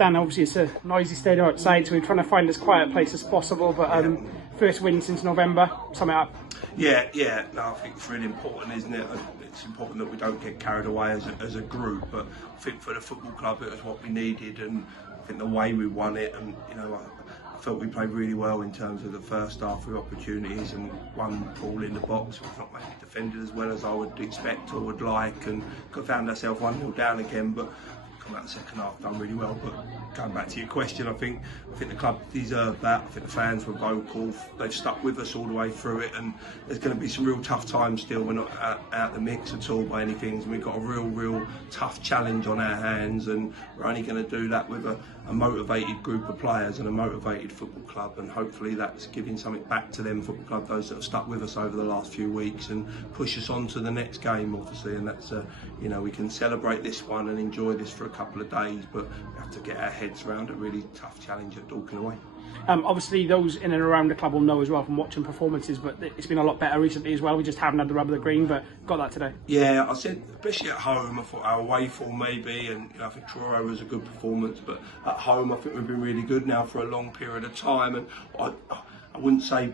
Dan, obviously it's a noisy stadium outside, so we're trying to find as quiet a place as possible, but first win since November, sum it up. Yeah, no, I think it's really important, isn't it? It's important that we don't get carried away as a group, but I think for the football club it was what we needed, and I think the way we won it, and I felt we played really well in terms of the first half with opportunities and one ball in the box. We've not maybe defended as well as I would expect or would like, and found ourselves 1-0 down again, but come out the second half, done really well. But going back to your question, I think the club deserved that. I think the fans were vocal. They've stuck with us all the way through it, and there's going to be some real tough times still. We're not out the mix at all by any things. We've got a real tough challenge on our hands, and we're only going to do that with a motivated group of players and a motivated football club, and hopefully that's giving something back to them football club, those that have stuck with us over the last few weeks, and push us on to the next game, obviously. And that's we can celebrate this one and enjoy this for a couple of days, but we have to get our heads around a really tough challenge at Dorking away. Obviously those in and around the club will know as well from watching performances, but it's been a lot better recently as well. We just haven't had the rub of the green, but got that today. Yeah, I said, especially at home, I thought our away form maybe, and I think Truro was a good performance, but at home I think we've been really good now for a long period of time, and I wouldn't say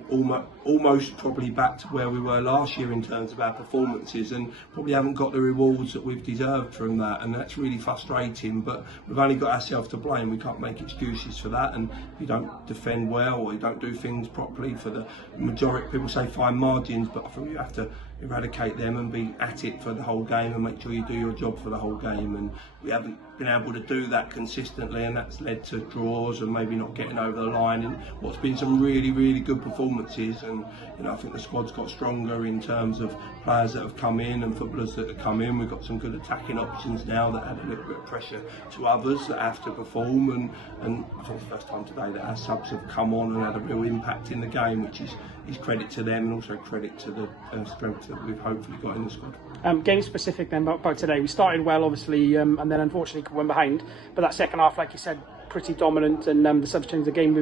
almost probably back to where we were last year in terms of our performances, and probably haven't got the rewards that we've deserved from that, and that's really frustrating. But we've only got ourselves to blame. We can't make excuses for that, and if you don't defend well or you don't do things properly, for the majority, people say fine margins, but I think you have to eradicate them and be at it for the whole game and make sure you do your job for the whole game, and we haven't been able to do that consistently, and that's led to draws and maybe not getting over the line in what's been some really good performances. And I think the squad's got stronger in terms of players that have come in and footballers that have come in. We've got some good attacking options now that add a little bit of pressure to others that have to perform, and I think it's the first time today that our subs have come on and had a real impact in the game, which is credit to them and also credit to the strength that we've hopefully got in the squad. Game specific then about today, we started well obviously, and then unfortunately went behind, but that second half, like you said, pretty dominant, and the subs changed the game.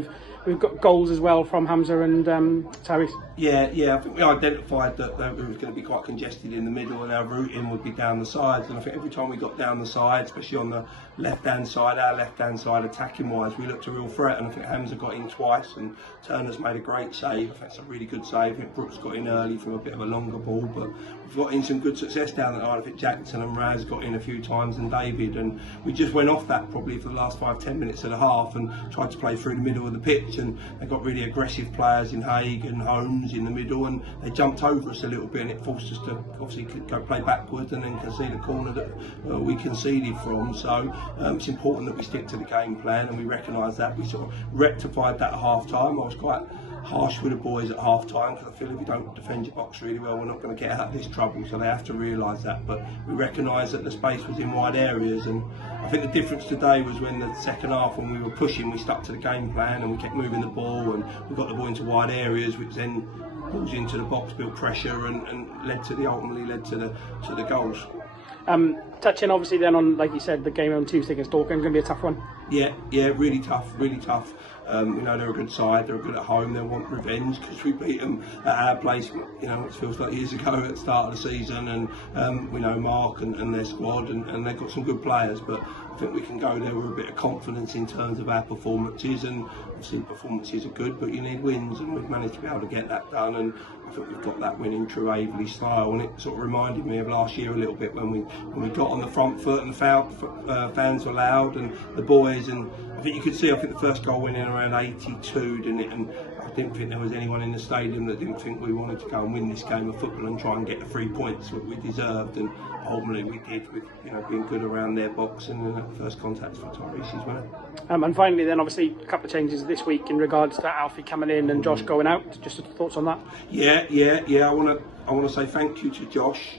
We've got goals as well from Hamza and Tyrese. Yeah, I think we identified that it was going to be quite congested in the middle, and our route in would be down the sides, and I think every time we got down the side, especially on the left-hand side, our left-hand side attacking wise, we looked a real threat, and I think Hamza got in twice and Turner's made a great save. I think it's a really good save. I think Brooks got in early from a bit of a longer ball, but we've got in some good success down the line. I think Jackson and Raz got in a few times, and David, and we just went off that probably for the last 5-10 minutes of the half and tried to play through the middle of the pitch, and they got really aggressive players in Haig and Holmes in the middle, and they jumped over us a little bit, and it forced us to obviously go play backwards and then concede a corner that we conceded from. So it's important that we stick to the game plan, and we recognise that. We sort of rectified that at half time. I was quite harsh with the boys at half time because I feel if you don't defend your box really well, we're not going to get out of this trouble, so they have to realise that. But we recognise that the space was in wide areas, and I think the difference today was when the second half, when we were pushing, we stuck to the game plan and we kept moving the ball, and we got the ball into wide areas, which then balls into the box, built pressure, and ultimately led to the goals. Touching obviously then on, like you said, the game on Tuesday against Dorking, going to be a tough one. Yeah, really tough. We know they're a good side, they're good at home, they want revenge because we beat them at our place, it feels like years ago at the start of the season, and we know Mark and their squad, and they've got some good players, but I think we can go there with a bit of confidence in terms of our performances, and obviously performances are good, but you need wins, and we've managed to be able to get that done, and I think we've got that win in true Aveley style, and it sort of reminded me of last year a little bit when we got on the front foot, and the fans were loud, and the boys, and I think you could see, I think the first goal went in around 82, didn't it? And I didn't think there was anyone in the stadium that didn't think we wanted to go and win this game of football and try and get the 3 points that we deserved, and ultimately we did with being good around their box, and first contacts for Tyrese's winner. And finally then, obviously a couple of changes this week in regards to Alfie coming in and Josh going out. Just thoughts on that? Yeah. I want to say thank you to Josh.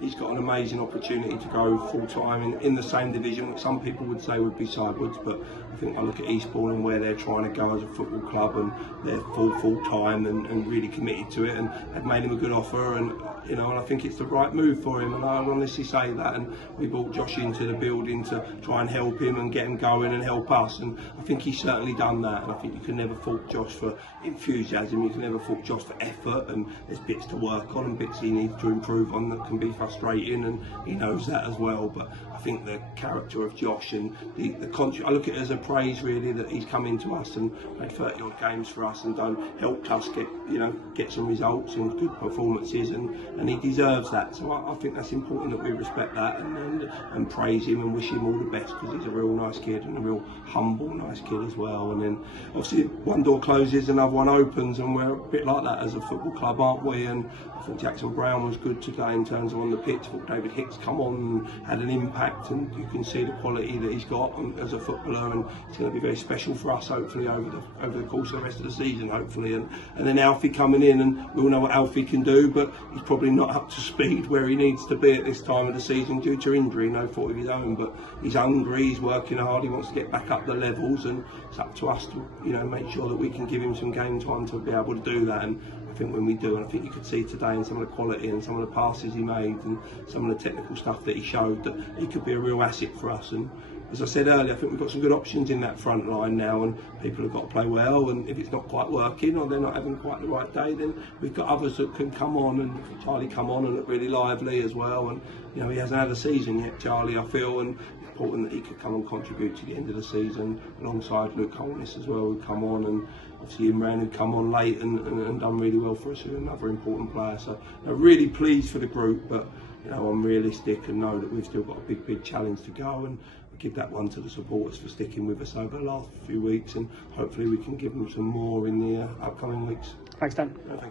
He's got an amazing opportunity to go full time in the same division, which some people would say would be sideways, but I think I look at Eastbourne and where they're trying to go as a football club, and they're full time and really committed to it, and have made him a good offer, and and I think it's the right move for him, and I honestly say that. And we brought Josh into the building to try and help him and get him going and help us, and I think he's certainly done that. And I think you can never fault Josh for enthusiasm, you can never fault Josh for effort, and there's bits to work on and bits he needs to improve on that can be frustrating, and he knows that as well. But I think the character of Josh and I look at it as a praise really that he's come into us and played 30 odd games for us and helped us get some results and good performances, and he deserves that. So I think that's important that we respect that and praise him and wish him all the best, because he's a real nice kid and a real humble, nice kid as well. And then obviously one door closes, another one opens, and we're a bit like that as a football club, aren't we? And I think Jackson Brown was good today in terms of on the pitch. I thought David Hicks come on and had an impact, and you can see the quality that he's got as a footballer, and it's going to be very special for us hopefully over the course of the rest of the season, hopefully. And then Alfie coming in, and we all know what Alfie can do, but he's probably not up to speed where he needs to be at this time of the season due to injury, no fault of his own. But he's hungry, he's working hard, he wants to get back up the levels, and it's up to us to make sure that we can give him some game time to be able to do that. And I think when we do, and I think you could see today in some of the quality and some of the passes he made and some of the technical stuff that he showed, that he could be a real asset for us. And as I said earlier, I think we've got some good options in that front line now, and people have got to play well, and if it's not quite working or they're not having quite the right day, then we've got others that can come on, and Charlie come on and look really lively as well. And he hasn't had a season yet, Charlie, I feel, and it's important that he could come and contribute to the end of the season alongside Luke Holness as well, who come on, and obviously Imran, who come on late and done really well for us, who's another important player. So I'm really pleased for the group, but I'm realistic and know that we've still got a big challenge to go, and give that one to the supporters for sticking with us over the last few weeks, and hopefully we can give them some more in the upcoming weeks. Thanks, Dan. Thank you.